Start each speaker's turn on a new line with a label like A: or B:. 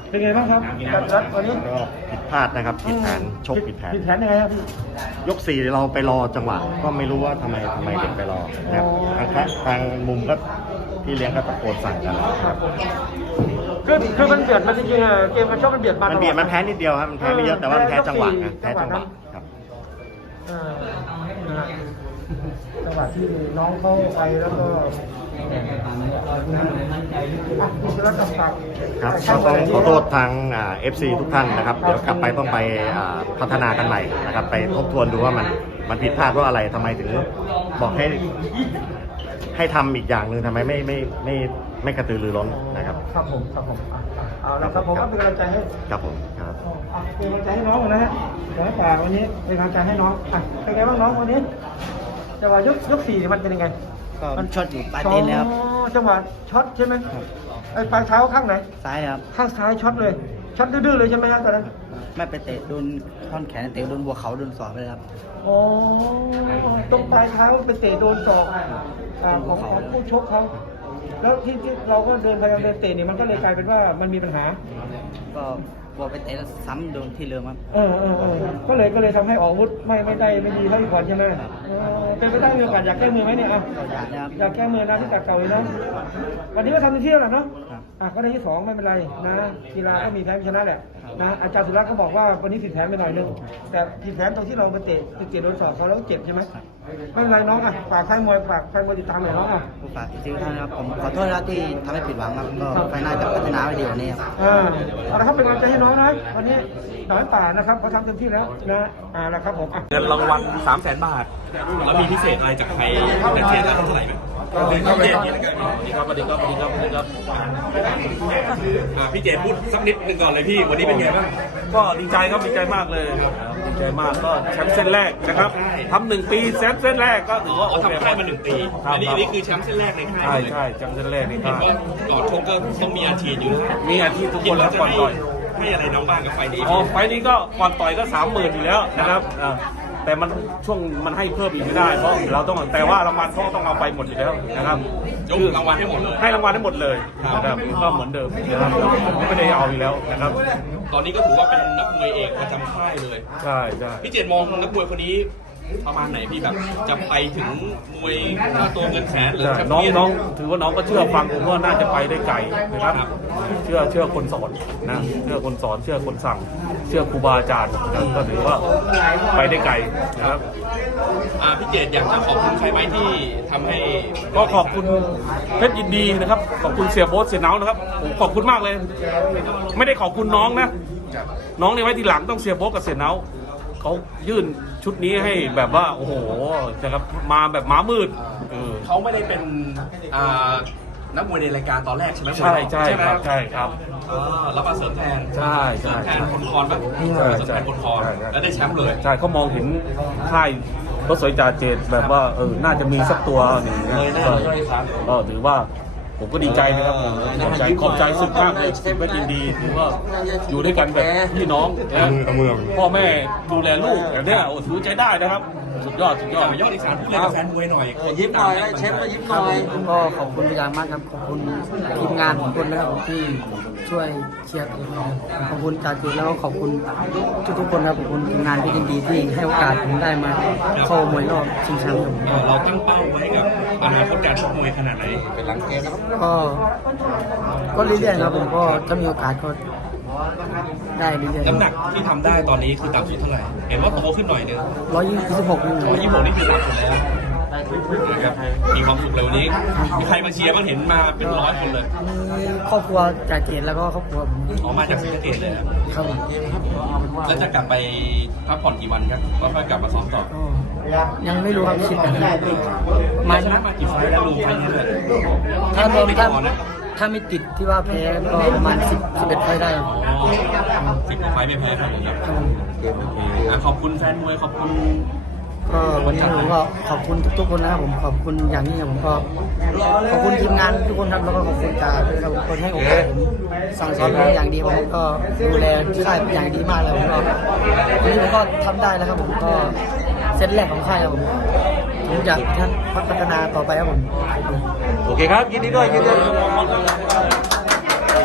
A: เป็นไงบ้างครับกับรัฐวันนี้
B: ก็ผิดพลาดนะครับผิดแผนชกผิดแผน
A: ยังไงครับพี่
B: ยก4เราไปรอจังหวะก็ไม่รู้ว่าทำไมเด็กไปรอนะครับทางมุมก็พี่เลี้ยงก็ตะโกนสั่งกันครับ
A: คือมันเบียดมันจริงๆเกมมันชกมันเบียด
B: มันแพ้นิดเดียวครับมันแพ้ไม่เยอะแต่ว่ามันแพ้จังหวะนะแพ้จังหวะครับ
A: จังหวะที่น้องเข้าไปแล้วก็
B: ครับต้องขอโทษทางFC ทุกท่านนะครับเดี๋ยวกลับไปต้องไปพัฒนากันใหม่นะครับไปทบทวนดูว่ามันผิดพลาดเพราะอะไรทำไมถึงบอกให้ทำอีกอย่างหนึ่งทำไมไม่กระตือรือร้นนะครับ
A: ครับผมเอาละครับผมก็เป็นกำลังใจให้
B: ครับผมครับ
A: เป็นกำลังใจให้น้องนะฮะน้อยป่าวันนี้เป็นกำลังใจให้น้องเป็นไงบ้างน้องวันนี้จังหวะยก4มันเป็นยังไง
C: มันช็อตอยู่ปลายเต้นแล้ว
A: จังหวะช็อตใช่ไหมไอ้ปลายเท้าข้างไหน
C: ซ้ายครับ
A: ข้างซ้ายช็อตเลยช็อตดื้อๆเลยใช่ไหมครับตอนนั้น
C: ไม่ไปเตะโดนท่อนแขนเตะโดนหัวเขาโดนศอกไปเลยครับ
A: อ๋อตรงปลายเท้าไปเตะโดนศอกของผู้ชกเขาแล้วที่เราก็เดินพยายามเดินเตะนี่มันก็เลยกลายเป็นว่ามันมีปัญหา
C: ก็พอไปเตะซ้ำโดนที่เรือครับ
A: ก็เลยทำให้ออกอาวุธไม่ดีเท่าที่ควรใช่ไหมเป็นไปได้มีโอกาสอยากแก้มือไหมเนี่ยอยากแก้มือนะที่กัดเก่าเลยนะวันนี้ก็ทำเต็มที่แล้วเนาะก็ได้ที่2ไม่เป็นไรนะกีฬาก็มีแพ้ชนะแหละนะอาจารย์สุรักษ์ก็บอกว่าวันนี้ผิดแผนไปหน่อยนึงแต่ผิดแผนตรงที่เราไปเตะโดนศอกเขาแล้วเจ็บใช่ไหมไม่เป็นไรน้องฝากค่ายมวยติดตามหน่อยน้อง
C: ฝากติดตามครับผมขอโทษนะที่ทำให้ผิดหวังครับก็ไปหน้าจะพัฒนาไปดีกว่านี้ครับ
A: เอาละครับเป็นกำลังใจให้น้องนะวันนี้น้อยป่านะครับเขาทำเต็มที่แล้วนะแล้วครับผม
D: เงินรางวัล300,000 บาทแล้วมีพิเศษอะไรจากใครจากเจนเท่าไหร่ไหมสวัสดีครับพี่เจพูดสักนิดหนึ่งก่อนเลยพี่วันนี้เป็นไงบ้าง
E: ก็ดีใจครับดีใจมากเลยดีใจมากก็แชมป์เส้นแรกนะครับทำ1 ปีแชมป์เส้นแรกก็ถือว่า
D: ทำค่ายมา1 ปีอันนี้คือแชมป์เส้นแรกในค่าย
E: ใช่แชมป์เส้นแรกนี่ครับ
D: ก่อนชกก็ต้องมีอาชีพอยู่
E: มีอาชีพทุกคนแล้วก่อนต่อย
D: ให้อะไรน้องบ้างกับไฟนี้
E: ไฟนี้ก็ก่อนต่อยก็30,000อยู่แล้วนะครับแต่มันช่วงมันให้เพิ่มอีกไม่ได้เพราะเราต้องแต่ว่ารางวัลเขาต้องเอาไปหมดอยู่แล้วนะครับ
D: ยกรางวัลให้หมดเลย
E: ให้รางวัลให้หมดเลยนะครับก็เหมือนเดิมนะครับไม่ได้เอาอีกแล้วนะครับ
D: ตอนนี้ก็ถือว่าเป็นนักมวยเอกประจำค่ายเลย
E: ใช่
D: พี่เจตมองนักมวยคนนี้ประมาณไหนพี่แบบจะไปถึงมวยตัวเงินแสนหรือ
E: น้องถือว่าน้องก็เชื่อฟังผมว่าน่าจะไปได้ไกลนะครับเชื่อคนสอนนะเชื่อคนสอนเชื่อคนสั่งเชื่อครูบาอาจารย์ก็ถือว่าไปได้ไกลนะครับ
D: พี่เจตอยากจะขอบคุณใครไหมที่ทำให้
E: ก็ขอบคุณเพชรยินดีนะครับขอบคุณเสียโบ๊ทเสียเนานะครับผมขอบคุณมากเลยไม่ได้ขอบคุณน้องนะน้องเนี่ยไว้ทีหลังต้องเสียโบ๊ทกับเสียเนาเขายื่นชุดนี้ให้แบบว่าโอ้โหนะครับมาแบบม้ามืด
D: เขาไม่ได้เป็นนักมวยในรายการตอนแรกใช่ไหม
E: ใช่ครับ
D: แล้วมาเสริมแทนเสริมแทนคนคอนปะเสริมแทนคนคอนแล้วได้แชมป์เลย
E: ใช่เขามองเห็นค่ายรถสวยจ่าเจตแบบว่าน่าจะมีสักตัวหนึ่งก็ถือว่าผมก็ดีใจนะครับขอบใจสุดมากเลยก็ยินดีถือว่าอยู่ด้วยกันแบบพี่น้องพ่อแม่ดูแลลูกแบบนี้โอ้ถือใจได้นะครับสุดยอด
D: อีสานพูดเลยกับแฟนมวยหน่อย
C: ยิ้มหน่อยเชฟก็ยิ้มหน่อยก็ขอบคุณอย่างมากครับขอบคุณทีมงานทุกคนนะครับที่ช่วยเชียร์ขอบคุณจ่าเจตแล้วก็ขอบคุณทุกคนครับขอบคุณทีมงานที่ยินดีที่ให้โอกาสผมได้มาเข้ามวยรอบชิงแชมป์
D: เราตั้งเป้าไว้กับอนาคตการชกมวยขนาดไหนเป็นหลังเกมนะครับ
C: ก็เรื่อยๆครับผมก็ถ้ามีโอกาสก็ได้เรื่อยๆ
D: น้ำหนักที่ทำได้ตอนนี้คือต่ำสุดเท่าไหร่เห็นว่าโตขึ้นหน่อยนึง
C: 126
D: นี่คือหลักสุดแล้วนะครับมีความสุขเร็วนี้มีใครมาเชียร์บ้างเห็นมาเป็น100 คนเลย
C: มีครอบครัวจ่าเจตแล้วก็ครอบครัว
D: มาจากศรีสะเกษเลย
C: ครับ
D: แล้วจะกลับไปพักผ่อนกี่วันครับก็ค่อยกลับมาซ้อมต่อ
C: ยังไม่รู้ครับคิดกัน
D: มาชนะมากี่ไฟล์แล้วรู้ไฟล์นี้เลย
C: ถ้าไม่ติดที่ว่าแพ้ก็ประมาณ11 ไฟล์ได้
D: 10 ไฟล์ไม่แพ้ครับผมครับขอบคุณแฟนมวยขอบคุณ
C: ก็วันนี้ผมก็ขอบคุณทุกคนนะครับผมขอบคุณอย่างนี้ผมก็ขอบคุณทีมงานทุกคนครับแล้วก็ขอบคุณจ่าด้วยครับคนให้โอกาสผมสั่งสอนผมอย่างดีผมก็ดูแลค่ายอย่างดีมากเลยผมก็วันนี้ผมก็ทำได้แล้วครับผมก็เซตแรกของค่ายครับผมอยากพัฒนาต่อไปครับผม
E: โอเคครับยินดีด้วย